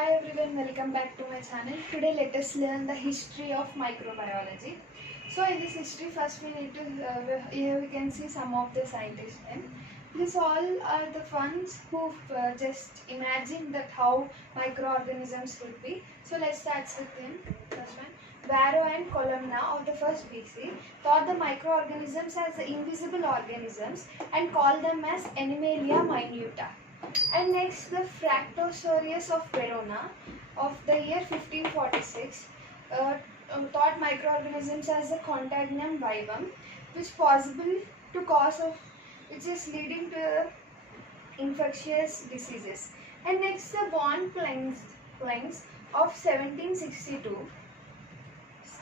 Hi everyone, welcome back to my channel. Today let us learn the history of microbiology. So in this history, first we need to, here we can see some of the scientists' name. These all are the ones who just imagined that how microorganisms would be. So let's start with him. First one, Varro and Columna of the first BC thought the microorganisms as the invisible organisms and called them as Animalia minuta. And next, the Fractosaurus of Verona of the year 1546 thought microorganisms as the Contagium vivum, which possible to cause of which is leading to infectious diseases. And next, the von Planck of 1762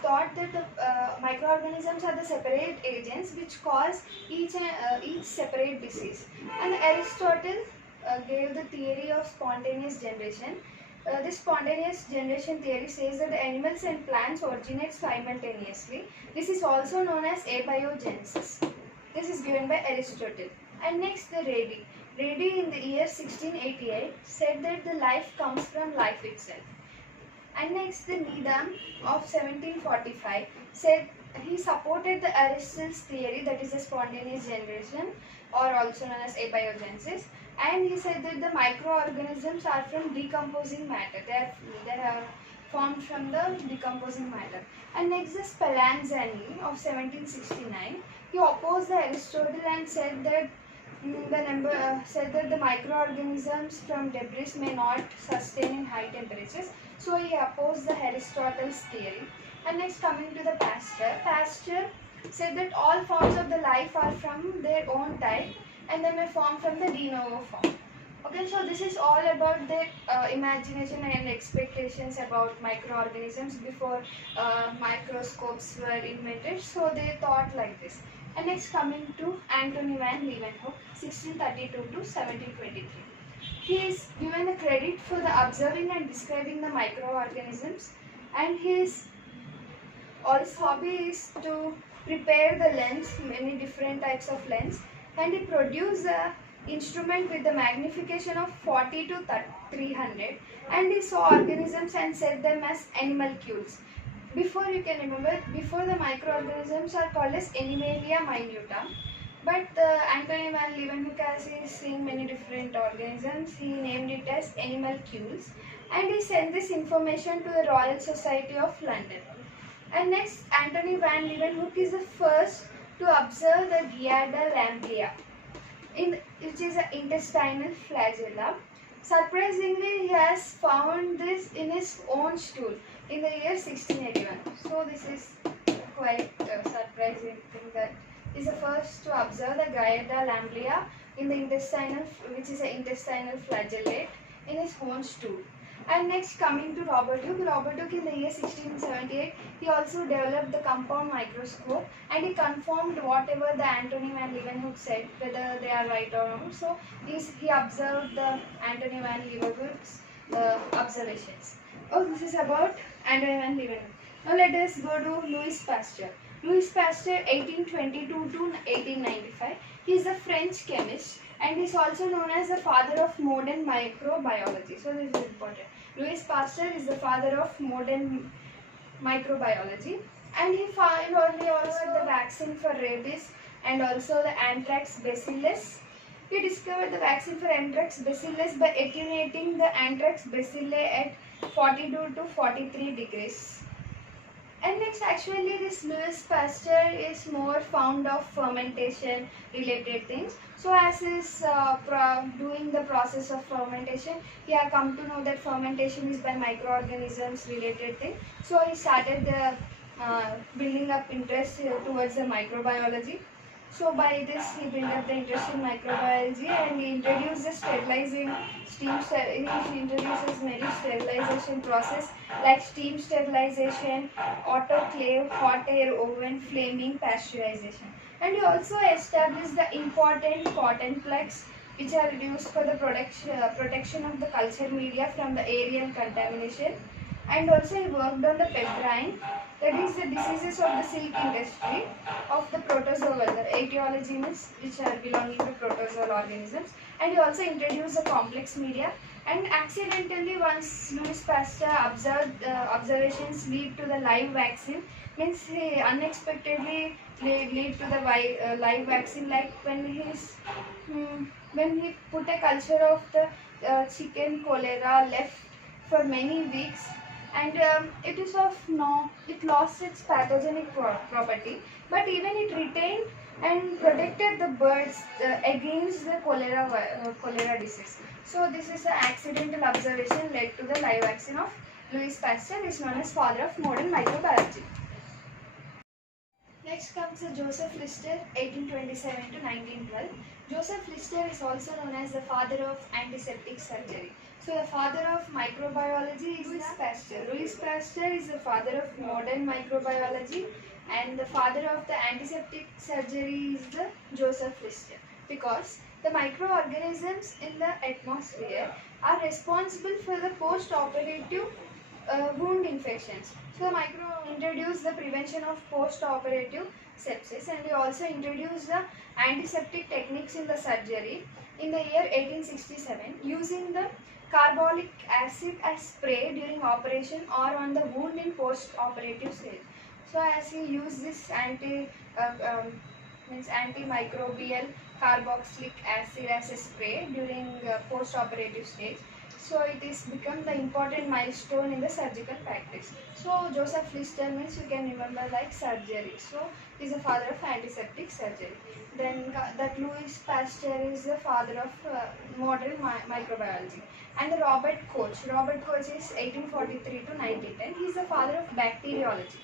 thought that the microorganisms are the separate agents which cause each separate disease. And Aristotle gave the theory of spontaneous generation. This spontaneous generation theory says that animals and plants originate simultaneously. This is also known as abiogenesis. This is given by Aristotle. And next, the Redi. Redi in the year 1688 said that the life comes from life itself. And next, the Needham of 1745 said he supported the Aristotle's theory, that is a spontaneous generation or also known as abiogenesis, and he said that the microorganisms are from decomposing matter. They are formed from the decomposing matter. And next, the Spallanzani of 1769, he opposed the Aristotle and said that the microorganisms from debris may not sustain in high temperatures. So he opposed the Aristotle's theory. And next, coming to the Pasteur said that all forms of the life are from their own type and they may form from the de novo form. Okay, so this is all about the imagination and expectations about microorganisms before microscopes were invented. So they thought like this. And next, coming to Antony van Leeuwenhoek, 1632 to 1723. He is given the credit for the observing and describing the microorganisms, and his hobby is to prepare the lens, many different types of lens, and he produced the instrument with the magnification of 40 to 300, and he saw organisms and said them as animalcules. Before, you can remember, before the microorganisms are called as Animalia minuta, but Antony van Leeuwenhoek, as he is seeing many different organisms, he named it as animalcules, and he sent this information to the Royal Society of London. And next, Antony van Leeuwenhoek is the first to observe the Giardia lamblia, which is an intestinal flagella. Surprisingly, he has found this in his own stool in the year 1681. So this is quite surprising thing that he is the first to observe the Giardia lamblia in the intestinal, which is an intestinal flagellate, in his own stool. And next, coming to Robert Hooke. Robert Hooke in the year 1678, he also developed the compound microscope and he confirmed whatever the Antony van Leeuwenhoek said, whether they are right or wrong. So he observed the Antony van Leeuwenhoek's observations. Oh, this is about Antony van Leeuwenhoek. Now let us go to Louis Pasteur. Louis Pasteur, 1822 to 1895. He is a French chemist and he is also known as the father of modern microbiology. So this is important. Louis Pasteur is the father of modern microbiology, and he found only also the vaccine for rabies and also the anthrax bacillus. He discovered the vaccine for anthrax bacillus by attenuating the anthrax bacilli at 42 to 43 degrees. And next, actually, this Louis Pasteur is more fond of fermentation related things. So as is doing the process of fermentation, he had come to know that fermentation is by microorganisms related thing. So he started building up interest towards the microbiology. So by this, he built up the interest in microbiology and he introduced the sterilizing he introduces many sterilization process like steam sterilization, autoclave, hot air oven, flaming, pasteurization. And he also established the important cotton plugs, which are used for the protection of the culture media from the aerial contamination. And also he worked on the pebrine, that is the diseases of the silk industry of the protozoal, the etiology means which are belonging to protozoal organisms. And he also introduced the complex media And accidentally, once Louis Pasteur observed observations lead to the live vaccine, means he unexpectedly lead to the live vaccine, like when he put a culture of the chicken cholera left for many weeks, and it is of no, it lost its pathogenic property, but even it retained and protected the birds against the cholera disease. So this is an accidental observation led to the live vaccine of Louis Pasteur, is known as father of modern microbiology. Next comes Joseph Lister, 1827 to 1912. Joseph Lister is also known as the father of antiseptic surgery. So the father of microbiology is Louis Pasteur. Louis Pasteur is the father of modern microbiology, and the father of the antiseptic surgery is the Joseph Lister, because the microorganisms in the atmosphere are responsible for the post-operative wound infections. So micro introduced the prevention of post-operative sepsis, and we also introduced the antiseptic techniques in the surgery in the year 1867, using the carbolic acid as spray during operation or on the wound in post-operative stage. So as he used this antimicrobial carboxylic acid as a spray during post-operative stage, so it is become the important milestone in the surgical practice. So Joseph Lister means you can remember like surgery. So he is the father of antiseptic surgery. Then that Louis Pasteur is the father of modern microbiology. And the Robert Koch. Robert Koch is 1843 to 1910. He is the father of bacteriology.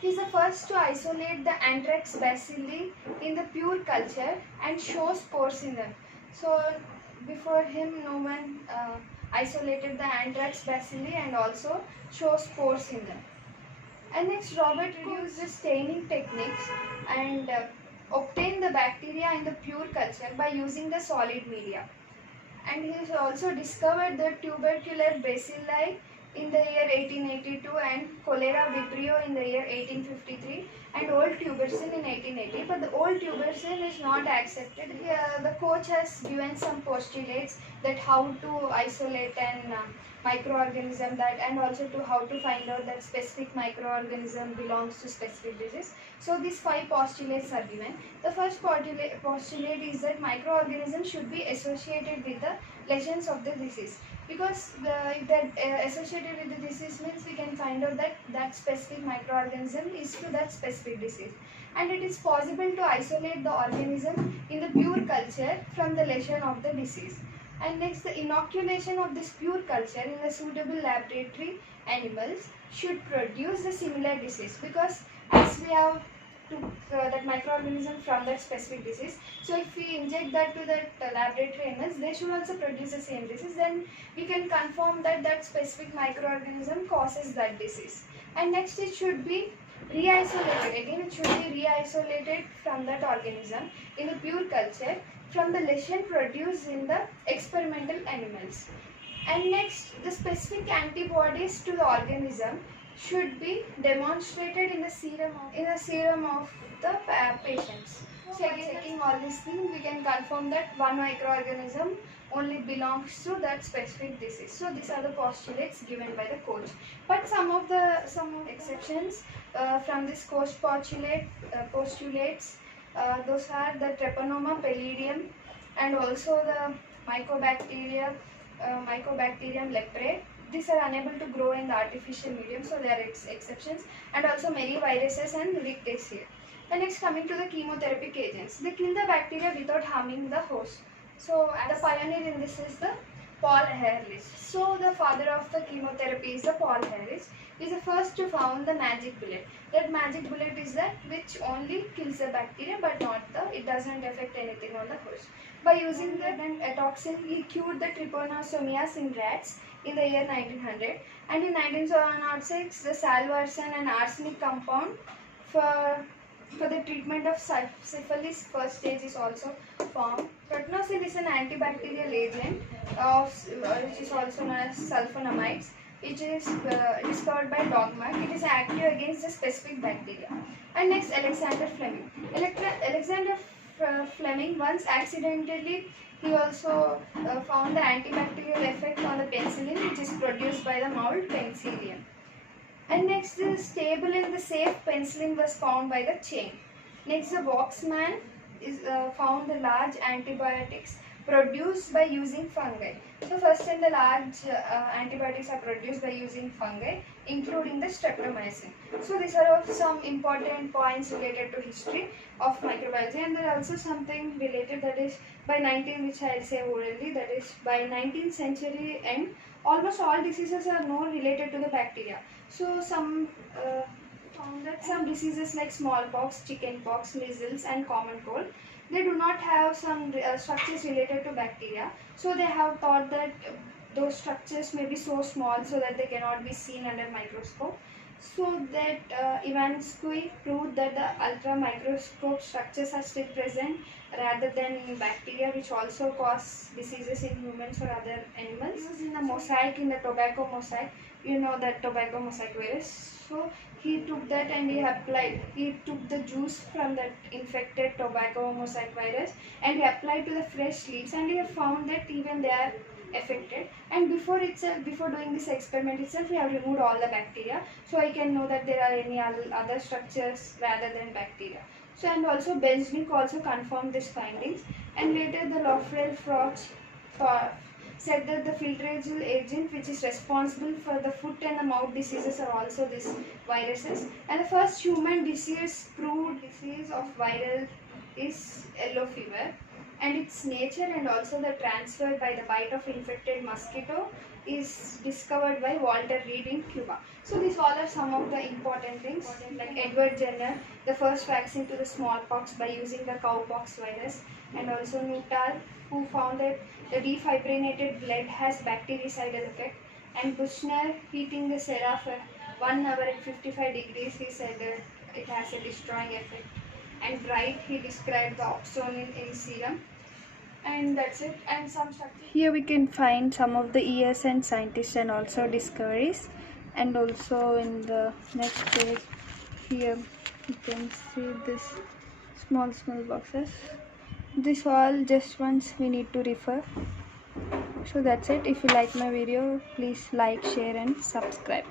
He is the first to isolate the anthrax bacilli in the pure culture and show spores in them. So before him, no one isolated the anthrax bacilli and also show spores in them. And next, Robert used the staining techniques and obtained the bacteria in the pure culture by using the solid media. And he has also discovered the tubercular bacilli in the year 1882 and cholera vibrio in the year 1853 and old tubercin in 1880. But the old tubercin is not accepted. The Koch has given some postulates that how to isolate an microorganism, that, and also to how to find out that specific microorganism belongs to specific disease. So these 5 postulates are given. The first postulate is that microorganisms should be associated with the lesions of the disease, because if that associated with the disease means we can find out that that specific microorganism is to that specific disease, and it is possible to isolate the organism in the pure culture from the lesion of the disease. And next, the inoculation of this pure culture in the suitable laboratory animals should produce the similar disease, because as we have took that microorganism from that specific disease, so if we inject that to that laboratory animals, they should also produce the same disease, then we can confirm that that specific microorganism causes that disease. And next, it should be re-isolated. Again, it should be re-isolated from that organism in the pure culture from the lesion produced in the experimental animals. And next, the specific antibodies to the organism should be demonstrated in the serum of the patients. So checking all these things, we can confirm that one microorganism only belongs to that specific disease. So these are the postulates given by the Koch. But some exceptions from this Koch postulates, those are the Treponema pallidum and also the Mycobacterium leprae. These are unable to grow in the artificial medium, so there are exceptions, and also many viruses and rickettsia. And next, coming to the chemotherapeutic agents, they kill the bacteria without harming the host. So the pioneer in this is the Paul Ehrlich. So the father of the chemotherapy is the Paul Ehrlich. He is the first to found the magic bullet. That magic bullet is that which only kills the bacteria, but not it doesn't affect anything on the host. By using the atoxin, he cured the trypanosomias in rats in the year 1900, and in 1906 the salvarsan and arsenic compound for the treatment of syphilis first stage is also formed. Tretinosil is an antibacterial agent which is also known as sulfonamides, which is discovered by Dogmark. It is active against the specific bacteria. And next, Alexander Fleming. Alexander Fleming once accidentally, he also found the antibacterial effect on the penicillin, which is produced by the mold penicillium. And next, the stable and the safe penicillin was found by the chain. Next, the Waxman is found the large antibiotics produced by using fungi. So first and the large antibiotics are produced by using fungi, including the streptomycin. So these are all some important points related to history of microbiology, and there are also something related, that is by 19, which I'll say orally, that is by 19th century end, almost all diseases are known related to the bacteria. So some found that some diseases like smallpox, chickenpox, measles and common cold, they do not have some structures related to bacteria. So they have thought that those structures may be so small so that they cannot be seen under microscope. So that Ivanskoy proved that the ultra microscope structures are still present rather than bacteria, which also cause diseases in humans or other animals. In the mosaic, in the tobacco mosaic, you know that tobacco mosaic virus. So he took that and he took the juice from that infected tobacco mosaic virus and he applied to the fresh leaves, and he found that even they are affected. And before doing this experiment itself, we have removed all the bacteria, so I can know that there are any other structures rather than bacteria. So, and also Benchnik also confirmed these findings, and later the Lofrel-Froch said that the filtrational agent which is responsible for the foot and the mouth diseases are also these viruses. And the first human proved disease of viral is yellow fever, and its nature and also the transfer by the bite of infected mosquito is discovered by Walter Reed in Cuba. So these all are some of the important things, like Edward Jenner, the first vaccine to the smallpox by using the cowpox virus, and also Nuttall, who found that the defibrinated blood has bactericidal effect, and Buchner, heating the sera for 1 hour at 55 degrees, he said that it has a destroying effect. And Wright, he described the opsonil in serum. And that's it. And some structures. Here we can find some of the years and scientists and also discoveries. And also in the next page, here you can see this small boxes. This all just once we need to refer. So that's it. If you like my video, please like, share and subscribe.